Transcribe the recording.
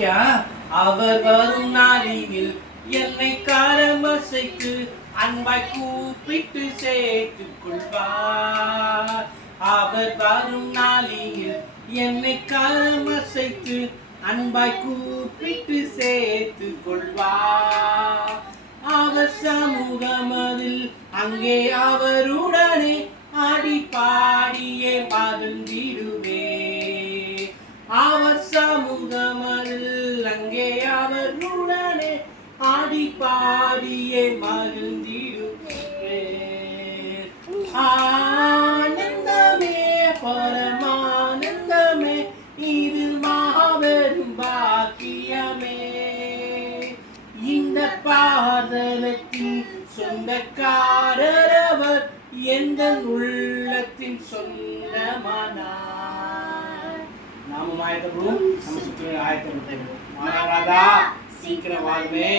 வாக்கியா அவர் வரும் நாளினில் என்னை காரமசைக்கு அன்பாய் கூப்பிட்டு சேர்த்துக் கொள்வார். அவர் வரும் நாளினில் என்னை காரமசைக்கு அன்பாய் கூப்பிட்டு சேர்த்துக் கொள்வார். அவர் சமூகமதில் அங்கே அவருடனே ஆடி பாடியே மகிழ்ந்திடுவே. அவர் சமூகமதில் அங்கே அவருடனே ஆடி பாடியே மகிழ்ந்திடுவே. ஆனந்தமே பரமானந்தமே இது மாபெரும் பாக்கியமே. இந்த பாதலத்தின் சொந்தக்காரர் எந்த உள்ளத்தின் சொந்தமானார். நாமும் ஆயத்தப்படுவோம். நம்ம சுற்று ஆயத்தப்பட்டோம். மாறாதா சீக்கிரம் வாழ்வே.